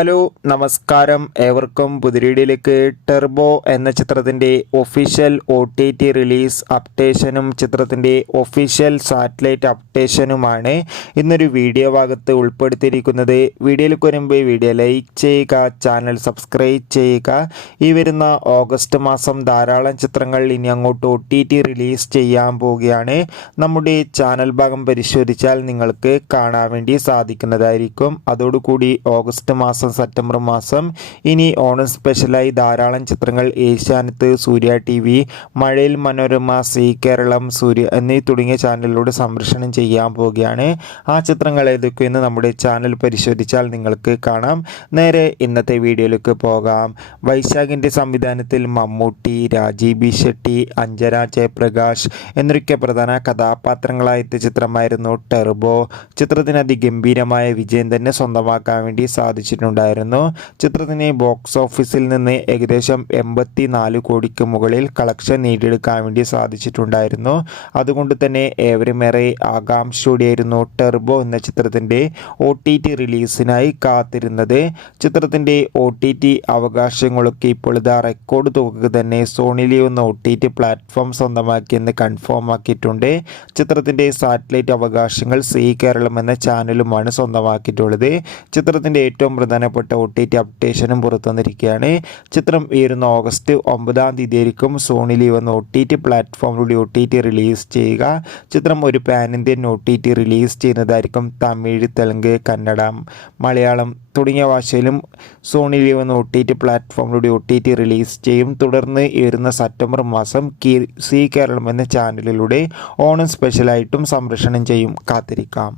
Hello നമസ്കാരം, ഏവർക്കും പുതിരീടിയിലേക്ക്. Turbo എന്ന ചിത്രത്തിൻ്റെ ഒഫീഷ്യൽ OTT റിലീസ് അപ്ഡേഷനും ചിത്രത്തിൻ്റെ ഒഫീഷ്യൽ സാറ്റലൈറ്റ് അപ്ഡേഷനുമാണ് ഇന്നൊരു വീഡിയോ ഭാഗത്ത് ഉൾപ്പെടുത്തിയിരിക്കുന്നത്. വീഡിയോയിലേക്ക് വരുമ്പോൾ വീഡിയോ ലൈക്ക് ചെയ്യുക, ചാനൽ സബ്സ്ക്രൈബ് ചെയ്യുക. ഈ വരുന്ന ഓഗസ്റ്റ് മാസം ധാരാളം ചിത്രങ്ങൾ ഇനി അങ്ങോട്ട് OTT റിലീസ് ചെയ്യാൻ പോവുകയാണ്. നമ്മുടെ ചാനൽ ഭാഗം പരിശോധിച്ചാൽ നിങ്ങൾക്ക് കാണാൻ വേണ്ടി സാധിക്കുന്നതായിരിക്കും. അതോടുകൂടി ഓഗസ്റ്റ് മാസം സെപ്റ്റംബർ മാസം ഇനി ഓണം സ്പെഷ്യലായി ധാരാളം ചിത്രങ്ങൾ ഏഷ്യാനെറ്റ്, സൂര്യ TV, മഴയിൽ മനോരമ, സി കേരളം, സൂര്യ എന്നീ തുടങ്ങിയ ചാനലിലൂടെ സംപ്രേഷണം ചെയ്യാൻ പോവുകയാണ്. ആ ചിത്രങ്ങൾ ഏതൊക്കെയെന്ന് നമ്മുടെ ചാനൽ പരിശോധിച്ചാൽ നിങ്ങൾക്ക് കാണാം. നേരെ ഇന്നത്തെ വീഡിയോയിലേക്ക് പോകാം. വൈശാഖിൻ്റെ സംവിധാനത്തിൽ മമ്മൂട്ടി, രാജീവ് ഷെട്ടി, അഞ്ജന ജയപ്രകാശ് എന്നൊക്കെ പ്രധാന കഥാപാത്രങ്ങളായെത്തിയ ചിത്രമായിരുന്നു ടെർബോ. ചിത്രത്തിന് അതിഗംഭീരമായ വിജയം തന്നെ സ്വന്തമാക്കാൻ വേണ്ടി സാധിച്ചിട്ടുണ്ട്. ചിത്രത്തിന് ബോക്സ് ഓഫീസിൽ നിന്ന് ഏകദേശം 84 കോടിക്ക് മുകളിൽ കളക്ഷൻ നേടിയെടുക്കാൻ വേണ്ടി സാധിച്ചിട്ടുണ്ടായിരുന്നു. അതുകൊണ്ട് തന്നെ ഏവരുമേറെ ആകാംക്ഷയോടെയായിരുന്നു ടെർബോ എന്ന ചിത്രത്തിൻ്റെ OTT റിലീസിനായി കാത്തിരുന്നത്. ചിത്രത്തിൻ്റെ OTT അവകാശങ്ങളൊക്കെ ഇപ്പോൾ ഇതാ റെക്കോർഡ് തുക തന്നെ സോണി ലീവ് എന്ന OTT പ്ലാറ്റ്ഫോം സ്വന്തമാക്കിയെന്ന് കൺഫേം ആക്കിയിട്ടുണ്ട്. ചിത്രത്തിൻ്റെ സാറ്റലൈറ്റ് അവകാശങ്ങൾ സി കേരളം എന്ന ചാനലുമാണ് സ്വന്തമാക്കിയിട്ടുള്ളത്. ചിത്രത്തിൻ്റെ ഏറ്റവും പ്രധാനപ്പെട്ട OTT അപ്ഡേഷനും പുറത്തു വന്നിരിക്കുകയാണ്. ചിത്രം വരുന്ന ഓഗസ്റ്റ് 9-ാം തീയതി ആയിരിക്കും സോണി ലീവ് എന്ന OTT പ്ലാറ്റ്ഫോമിലൂടെ OTT റിലീസ് ചെയ്യുക. ചിത്രം ഒരു പാൻ ഇന്ത്യൻ OTT റിലീസ് ചെയ്യുന്നതായിരിക്കും. തമിഴ്, തെലുങ്ക്, കന്നഡ, മലയാളം തുടങ്ങിയ ഭാഷയിലും സോണി ലീവ് എന്ന OTT പ്ലാറ്റ്ഫോമിലൂടെ OTT റിലീസ് ചെയ്യും. തുടർന്ന് വരുന്ന സെപ്റ്റംബർ മാസം സി കേരളം എന്ന ചാനലിലൂടെ ഓണം സ്പെഷ്യലായിട്ടും സംപ്രേഷണം ചെയ്യും. കാത്തിരിക്കാം.